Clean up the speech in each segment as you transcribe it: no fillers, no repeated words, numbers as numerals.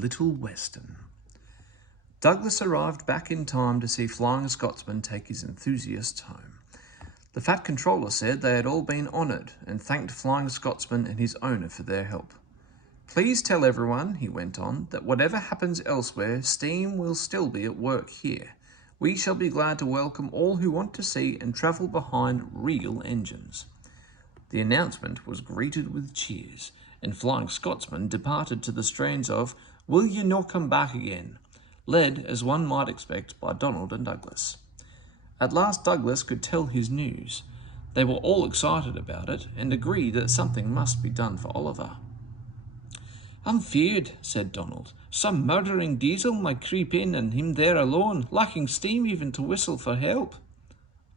Little Western. Douglas arrived back in time to see Flying Scotsman take his enthusiasts home. The Fat Controller said they had all been honoured and thanked Flying Scotsman and his owner for their help. Please tell everyone, he went on, that whatever happens elsewhere, steam will still be at work here. We shall be glad to welcome all who want to see and travel behind real engines. The announcement was greeted with cheers, and Flying Scotsman departed to the strains of "Will You Not Come Back Again?" led, as one might expect, by Donald and Douglas. At last Douglas could tell his news. They were all excited about it and agreed that something must be done for Oliver. "I'm feared," said Donald. "Some murdering diesel might creep in and him there alone, lacking steam even to whistle for help."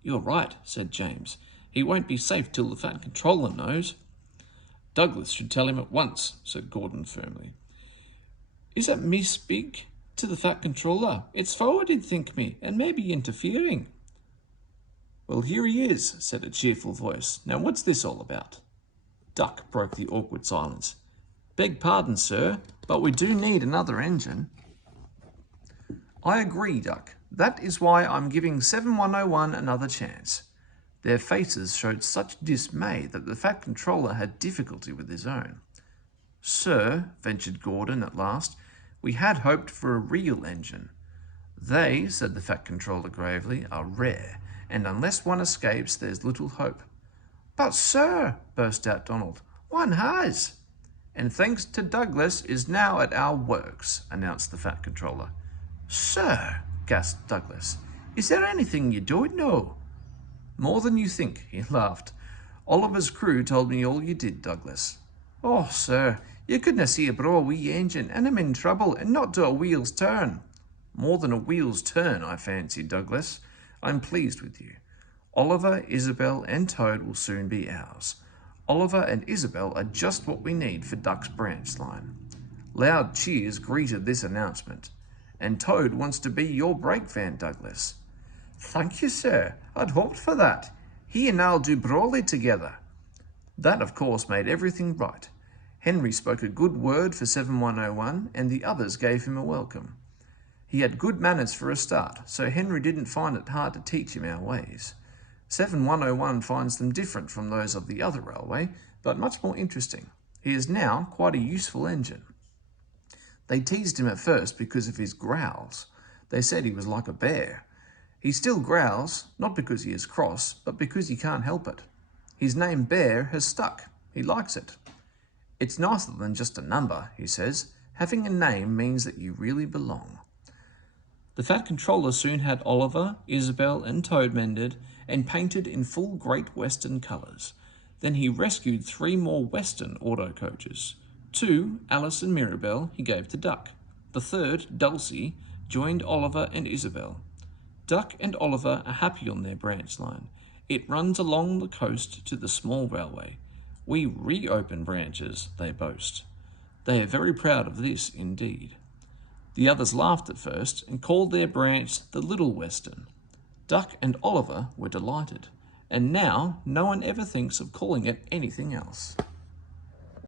"You're right," said James. "He won't be safe till the Fat Controller knows." "Douglas should tell him at once," said Gordon firmly. "Is it me speak to the Fat Controller? It's forward, he'd think me, and maybe interfering." "Well, here he is," said a cheerful voice. "Now what's this all about?" Duck broke the awkward silence. "Beg pardon, sir, but we do need another engine." "I agree, Duck. That is why I'm giving 7101 another chance." Their faces showed such dismay that the Fat Controller had difficulty with his own. "Sir," ventured Gordon at last, "we had hoped for a real engine." "They," said the Fat Controller gravely, "are rare, and unless one escapes, there's little hope." "But, sir," burst out Donald, "one has." "And thanks to Douglas, is now at our works," announced the Fat Controller. "Sir," gasped Douglas, "is there anything you don't know?" "More than you think," he laughed. "Oliver's crew told me all you did, Douglas." "Oh, sir, you couldna see a braw wee engine, and I'm in trouble, and not do a wheel's turn." "More than a wheel's turn, I fancy, Douglas. I'm pleased with you. Oliver, Isabel, and Toad will soon be ours. Oliver and Isabel are just what we need for Duck's branch line." Loud cheers greeted this announcement. "And Toad wants to be your brake van, Douglas." "Thank you, sir. I'd hoped for that. He and I'll do brawly together." That, of course, made everything right. Henry spoke a good word for 7101, and the others gave him a welcome. He had good manners for a start, so Henry didn't find it hard to teach him our ways. 7101 finds them different from those of the other railway, but much more interesting. He is now quite a useful engine. They teased him at first because of his growls. They said he was like a bear. He still growls, not because he is cross, but because he can't help it. His name Bear has stuck. He likes it. "It's nicer than just a number," he says. "Having a name means that you really belong." The Fat Controller soon had Oliver, Isabel, and Toad mended and painted in full Great Western colours. Then he rescued 3 more Western auto coaches. 2, Alice and Mirabelle, he gave to Duck. The third, Dulcie, joined Oliver and Isabel. Duck and Oliver are happy on their branch line. It runs along the coast to the small railway. "We reopen branches," they boast. They are very proud of this indeed. The others laughed at first and called their branch the Little Western. Duck and Oliver were delighted, and now no one ever thinks of calling it anything else.